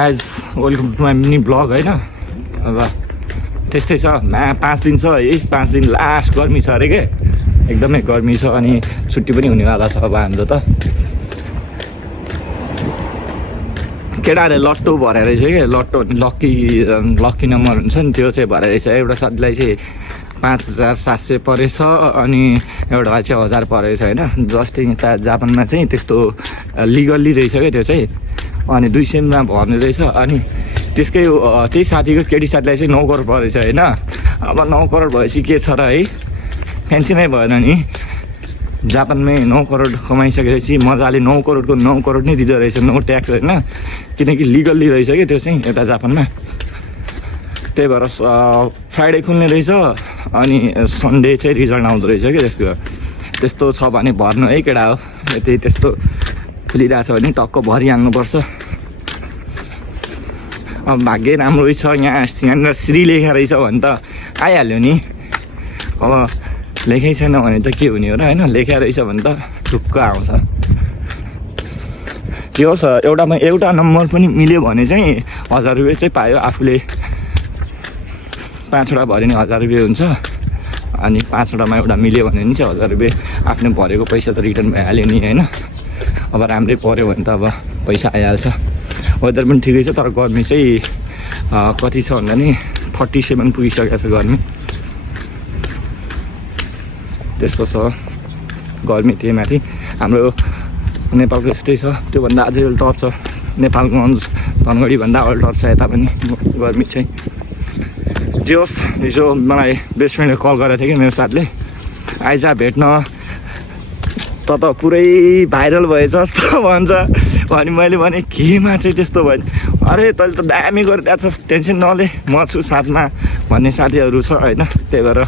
Guys welcome to my mini blog होइन। अब त्यस्तै छ 5 दिन छ है, 5 दिन लास्ट गर्मी छ अरे के, एकदमै गर्मी छ अनि छुट्टी पनि हुनेवाला छ अब हाम्रो त। केटाहरूले लट्टो भरे रहेछ कि, लट्टो लक्की नम्बर हुन्छ नि त्यो चाहिँ भरे रहेछ। एउटा साथीलाई चाहिँ 5700 परेछ अनि एउटालाई चाहिँ 1000 परेछ होइन। जस्तै यता जापानमा चाहिँ त्यस्तो लिगल्ली रहेछ क्या त्यो चाहिँ, अनि 200मा भर्ने रहेछ। अनि त्यसकै त्यही साथीको केटी साथीलाई चाहिँ 9 करोड परेछ होइन। अब 9 करोड भएपछि के छ र है, टेन्सनै भएन नि। जापानमै 9 करोड कमाइसकेपछि मजाले 9 करोडको 9 करोड नै दिँदो रहेछ, नो ट्याक्स होइन, किनकि लिगल्ली रहेछ कि त्यो चाहिँ यता जापानमा। त्यही भएर फ्राइडे खुल्ने रहेछ अनि सन्डे चाहिँ रिजल्ट आउँदो रहेछ कि त्यसको। त्यस्तो छ भने भर्नु है केटा हो, यति त्यस्तो खुलिरहेछ भने टक्क भरिहाल्नुपर्छ। अब भाग्य राम्रै छ, यहाँनिर श्री लेखा रहेछ भने त आइहाल्यो नि। अब लेखै छैन भने त के हुने हो र होइन, लेखा रहेछ भने त ढुक्क आउँछ। के होस् एउटा नम्बर पनि मिल्यो भने चाहिँ 1000 रुपियाँ चाहिँ पायो आफूले। 5वटा भऱ्यो भने 1000 रुपियाँ हुन्छ, अनि 5वटामा एउटा मिल्यो भने नि चाहिँ 1000 रुपियाँ आफ्नो भरेको पैसा त रिटर्न भइहाल्यो नि होइन। अब राम्रै पऱ्यो भने त अब पैसा आइहाल्छ। वेदर पनि ठिकै छ, तर गर्मी चाहिँ कति छ भन्दा नि 47 पुगिसकेको छ गर्मी। त्यस्तो छ गर्मी त्यही माथि। हाम्रो नेपालको यस्तै छ, त्योभन्दा अझै अल्टर छ। नेपालगञ्ज धनगढीभन्दा अल्टर छ यता पनि गर्मी चाहिँ। जे होस्, हिजो मलाई बेस्ट फ्रेन्डले कल गरेको थियो कि मेरो साथले, आइज भेट्न, त पुरै भाइरल भएछ जस्तो भन्छ। अनि मैले भने केमा चाहिँ त्यस्तो भयो, अरे तैँले त दामी गरिदिएको छस्, टेन्सन नले, म छु साथमा भन्ने साथीहरू छ होइन। त्यही भएर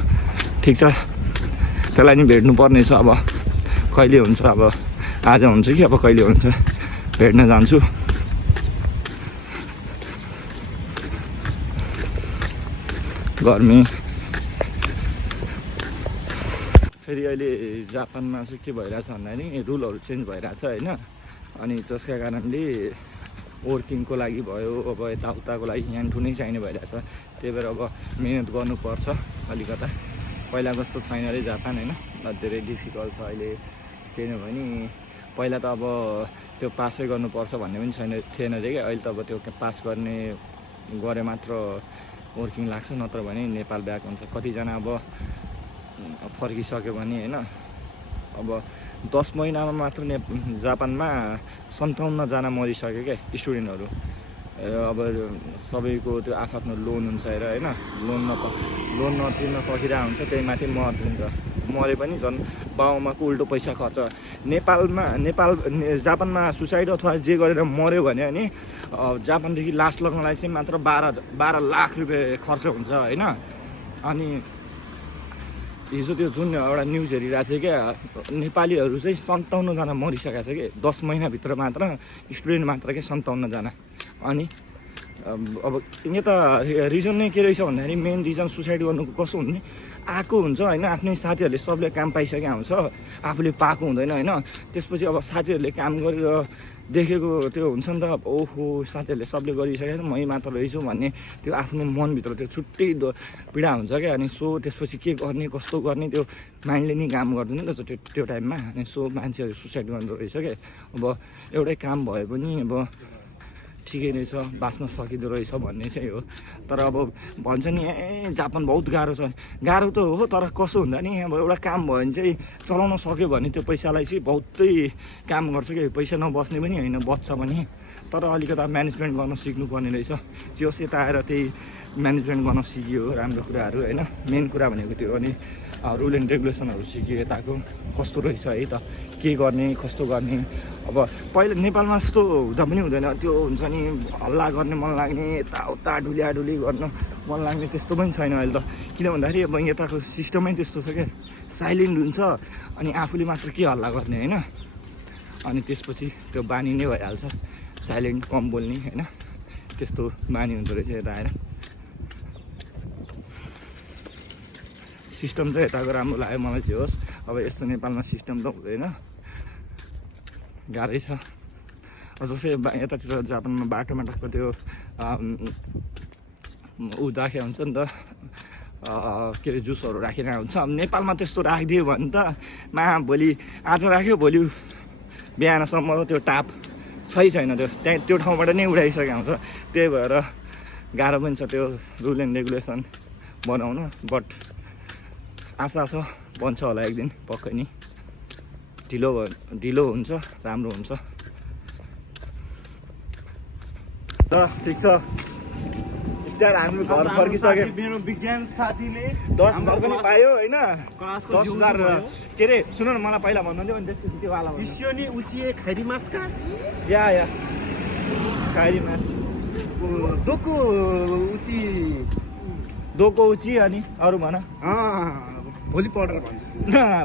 ठिक छ, त्यसलाई नि भेट्नु पर्ने छ। अब कहिले हुन्छ, अब आज हुन्छ कि अब कहिले हुन्छ, भेट्न जान्छु। गर्मी फेरि अहिले जापानमा चाहिँ के भइरहेछ भन्दाखेरि रुलहरू चेन्ज भइरहेछ होइन। अनि जसका कारणले वर्किङको लागि भयो, अब यताउताको लागि यहाँ ठुनै चाहिने भइरहेछ। त्यही भएर अब मिहिनेत गर्नुपर्छ अलिकता। पहिला जस्तो छैन अरे जापान होइन, धेरै डिफिकल्ट छ अहिले। किनभने पहिला त अब त्यो पासै गर्नुपर्छ भन्ने पनि थिएन अरे क्या। अहिले त अब त्यो पास गरे मात्र वर्किङ लाग्छ, नत्र भने नेपाल ब्याक हुन्छ। कतिजना अब फर्किसक्यो भने होइन। अब 10 महिनामा मात्र जापानमा 57 जना मरिसक्यो क्या स्टुडेन्टहरू। अब सबैको त्यो आफ्नो लोन हुन्छ हेर होइन, लोन नतिर्न सकिरहेको हुन्छ, त्यही माथि मरे पनि झन् बाउमाको उल्टो पैसा खर्च। जापानमा सुसाइड अथवा जे गरेर मऱ्यो भने अनि जापानदेखि लास लाग्नलाई चाहिँ मात्र 12 लाख रुपियाँ खर्च हुन्छ होइन। अनि हिजो त्यो जुन एउटा न्युज हेरिरहेको थियो क्या, नेपालीहरू चाहिँ 57 जना मरिसकेको छ कि 10 महिनाभित्र मात्र, स्टुडेन्ट मात्र क्या 57 जना। अनि अब यहाँ त रिजन नै के रहेछ भन्दाखेरि, मेन रिजन सुसाइड गर्नुको कस्तो हुने आएको हुन्छ होइन। आफ्नै साथीहरूले सबले काम पाइसकेको हुन्छ, आफूले पाएको हुँदैन होइन। त्यसपछि अब साथीहरूले काम गरेर देखेको त्यो हुन्छ नि त, ओहो साथीहरूले सबले गरिसकेको छ, मै मात्र रहेछु भन्ने त्यो आफ्नो मनभित्र त्यो छुट्टै पीडा हुन्छ क्या। अनि त्यसपछि के गर्ने कस्तो गर्ने त्यो माइन्डले नि काम गर्दैन नि त त्यो टाइममा। अनि मान्छेहरू सुसाइड गर्दो रहेछ क्या। अब एउटै काम भए पनि अब ठिकै रहेछ, बाँच्न सकिँदो रहेछ भन्ने चाहिँ हो। तर अब भन्छ नि जापान बहुत गाह्रो छ, गाह्रो त हो, तर कसो हुँदा नि अब एउटा काम भयो भने चाहिँ चलाउन सक्यो भने त्यो पैसालाई चाहिँ बहुतै काम गर्छ कि। पैसा नबस्ने पनि होइन, बच्छ पनि, तर अलिकता म्यानेजमेन्ट गर्न सिक्नुपर्ने रहेछ। त्यो यता आएर त्यही म्यानेजमेन्ट गर्न सिकियो, राम्रो कुराहरू होइन। मेन कुरा भनेको त्यो, अनि रुल एन्ड रेगुलेसनहरू सिकियो यताको कस्तो रहेछ है त, के गर्ने कस्तो गर्ने। अब पहिला नेपालमा जस्तो हुँदा पनि हुँदैन, त्यो हुन्छ नि हल्ला गर्ने मन लाग्ने, यताउता डुलियाडुली गर्न मन लाग्ने, त्यस्तो पनि छैन अहिले त। किन भन्दाखेरि अब यताको सिस्टमै त्यस्तो छ क्या, साइलेन्ट हुन्छ अनि आफूले मात्र के हल्ला गर्ने होइन। अनि त्यसपछि त्यो बानी नै भइहाल्छ, साइलेन्ट कम बोल्ने होइन, त्यस्तो बानी हुँदो रहेछ यता आएर। सिस्टम चाहिँ यताको राम्रो लाग्यो मलाई। जे होस्, अब यस्तो नेपालमा सिस्टम त हुँदैन, गाह्रै छ। जस्तै यतातिर जापानमा बाटोमा टक्क त्यो ऊ राखेको हुन्छ नि त के अरे जुसहरू राखिरहेको हुन्छ। नेपालमा त्यस्तो राखिदियो भने त भोलि आज राख्यो भोलि बिहानसम्म त्यो टाप छैन त्यो ठाउँबाट नै उडाइसकेको हुन्छ। त्यही भएर गाह्रो पनि छ त्यो रुल एन्ड रेगुलेसन बनाउन। बट आशा छ बन्छ होला एक दिन पक्कै नै। ढिलो हुन्छ राम्रो हुन्छ। ल ठिक छ स्टार हामी घर फर्किसक्यो। मेरो विज्ञान साथीले 10 पनि पायो होइन 10,000 के अरे सुन न मलाई पहिला भन्नुहुन्थ्यो अनि त्यसपछि त्यो वाला इस्योनी उचिए खैरी मासका या खाइरी मास दोको उची अनि अरू भन भोलि पढेर भन्छु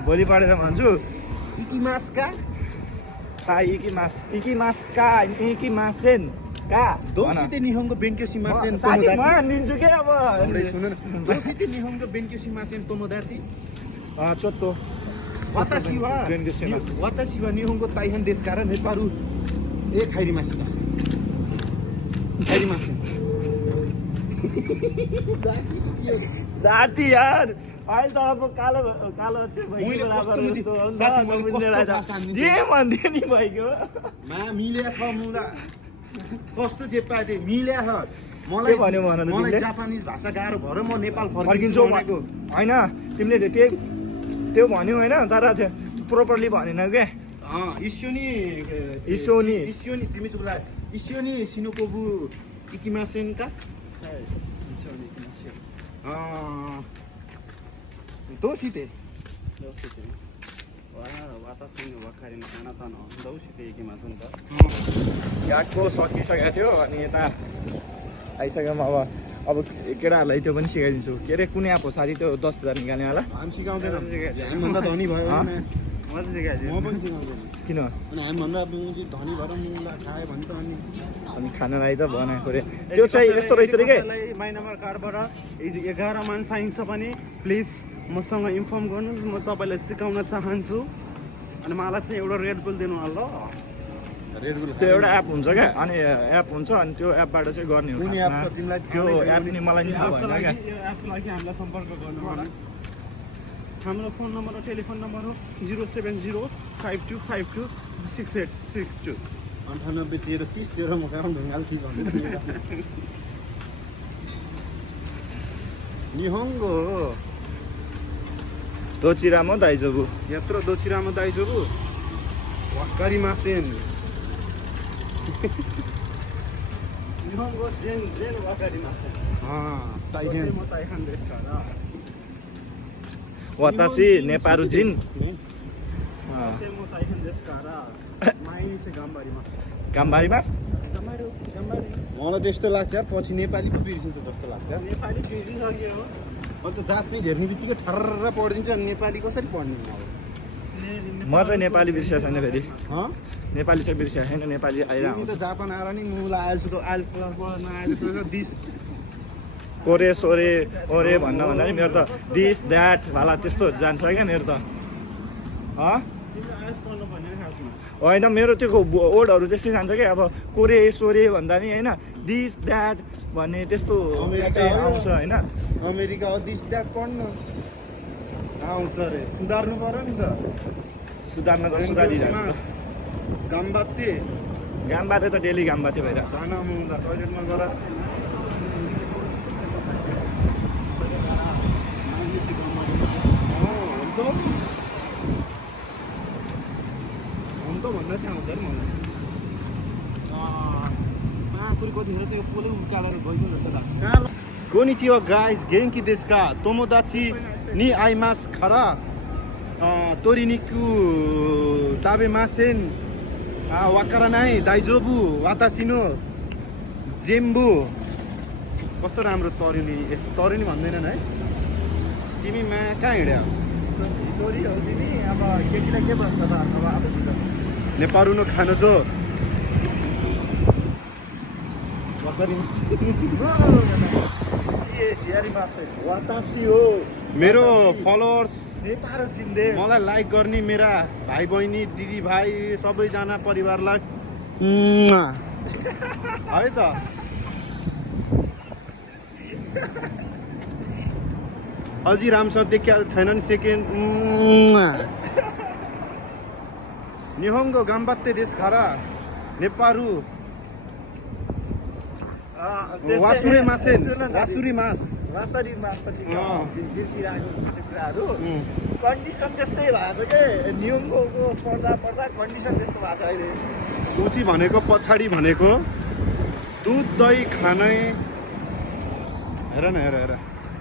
भोलि पढेर भन्छु इकिमासका इकिमासेन का दोसिते निहोंगो बेन्क्योसिमासेन साथी म निन्छु के अब सुन न दोसिते निहोंगो बेन्क्योसिमासेन तोमोदाची चोत्तो वातासी वा निहोंगो ताइहान देशकार नेपालु ए खैरी मासका खैरी मासेन जाति यार अहिले त अब कालो त्यो जे भन्दियो नि भइगयो मिल्या छ मुला कस्तो जे पाए थिए मिल्या छ मलाई भन्यो भन न मलाई जापानिज भाषा गाह्रो भएर म नेपाल फर्किन्छु भनेको हैन तिमीले त्यो भन्यौ हैन तर प्रोपरली भनेन के इस्योनी तिमी चुप लाग इस्योनी सिनोकोबु इकिमासेनका दोसिते याकको सकिसकेको थियो अनि यता आइसक्यौँ। अब केटाहरूलाई त्यो पनि सिकाइदिन्छु के अरे कुनै एप हो साथी त्यो 10,000 निकाल्नेवाला हामी सिकाउँदैनौँ हामीभन्दा धनी भयो म पनि सिकाउँदैन किन अनि हामीभन्दा धनी भएर मुला खायो भने त अनि खानालाई त बनाएको रे त्यो चाहिँ यस्तो रहेछ रे के माई नम्बर कार्डबाट 11 मान चाहिन्छ भने प्लिज मसँग इन्फर्म गर्नुहोस् म तपाईँलाई सिकाउन चाहन्छु। अनि मलाई चाहिँ एउटा रेड बुल दिनु होला ल रेड बुल त्यो एउटा एप हुन्छ क्या अनि एप हुन्छ अनि त्यो एपबाट चाहिँ गर्ने हो त्यो एप नि मलाई नि थाहा भएन क्या एपको लागि हामीलाई सम्पर्क गर्नु पर्यो। हाम्रो फोन नम्बर र टेलिफोन नम्बर हो 07052526862 98 030 म काम ढुङ्गाल थिएँ निहोंगो दोचिरामो दाइजोबु यत्रो दोचिरामो दाइजोबु वाक्कारी मासेन निहोंगो जेन वाक्कारी मासेन ताइहान देशका वातासी नेपारू जिन गाम्बारीमा मलाई त्यस्तो लाग्छ पछि नेपाली पो बिर्सिन्छ जस्तो लाग्छ नेपाली बिर्सिसक्यो हो अन्त जात नै झेर्ने बित्तिकै ठर्र पढिदिन्छ अनि नेपाली कसरी पढ्ने म चाहिँ नेपाली बिर्सिएको छैन फेरि नेपाली चाहिँ बिर्सिएको छैन नेपाली आइरहेको हुन्छ। जापान आएर नि मुला कोरे सोरे ओरे भन्दा नि मेरो त दिस द्याट वाला त्यस्तोहरू जान्छ क्या मेरो त होइन मेरो त्यो वर्डहरू त्यस्तै जान्छ क्या अब कोरे सोरे भन्दा नि होइन दिस द्याट भन्ने त्यस्तो आउँछ होइन अमेरिका हो दिस द्याट पढ्नु आउँछ अरे सुधार्नु पर्यो नि त सुधार्न त सुधारिरहेको छ गाम्बाते त डेली गाम्बाते भइरहेको छ टोइलेटमा गएर भन्दा चाहिँ आउँछ अरे मलाई Konnichiwa guys, genki desu ka? Tomodachi ni aimasu kara toriniku tabemasen. Wakaranai, daijoubu, watashi no zenbu. कस्तो राम्रो तरुनी भन्दैनन् है तिमी मा कहाँ हिँड्यौ तोरी हो तिमी अब केटीलाई के भन्छ त अब नेपारुनो खानु जो मेरो फलोअर्स मलाई लाइक गर्ने मेरा भाइ बहिनी दिदी भाइ सबैजना परिवारलाई है त अझै राम्रोसँग देखिया छैन नि सेकेन्ड निहोङ्गो गाम्बात्ते देश खारा नेपारू वासुरे मासेन वासुरी मास वासरी मास त ठिक अँ। बिर्सिरहेको कुराहरू कन्डिसन त्यस्तै भएको छ के नियमको पढ्दा पढ्दा कन्डिसन त्यस्तो भएको छ अहिले रुचि भनेको पछाडि भनेको दुध दही खाने हेर न हेर हेर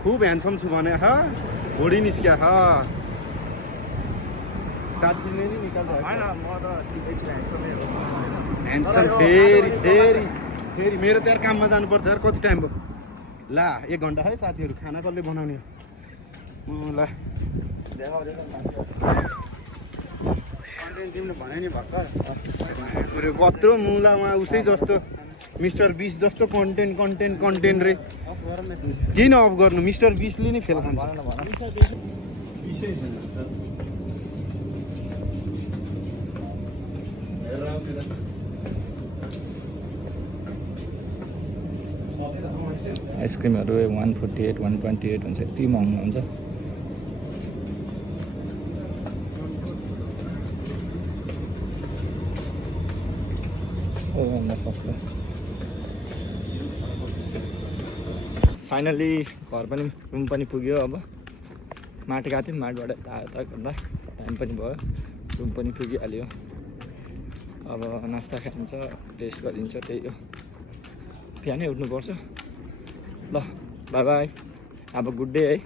खुब ह्यान्डसम छु भने घोडी निस्क्या साथीले नि निकाल्छ होइन म त ठिकै छु ह्यान्डसमै हो ह्यान्डसम फेरि फेरि फेरि मेरो त यार काममा जानुपर्छ यार कति टाइम भयो ला 1 घन्टा है साथीहरू खाना कसले बनाउने ला कन्टेन्ट तिमीले भने नि भर्खर कुरो कत्रो मुलामा उसै जस्तो मिस्टर बिस जस्तो कन्टेन्ट रे किन अफ गर्नु मिस्टर बिसले नि फेल खान्छ आइसक्रिमहरू 148 128 हुन्छ यति महँगो हुन्छ सबैभन्दा सस्तो फाइनली घर पनि रुम पनि पुग्यो अब माट गएको थियौँ माटबाट यता गर्दा टाइम पनि भयो रुम पनि पुगिहाल्यो अब नास्ता खाइन्छ रेस्ट गरिन्छ त्यही हो बिहानै उठ्नुपर्छ ल बाई बाई अब गुड डे है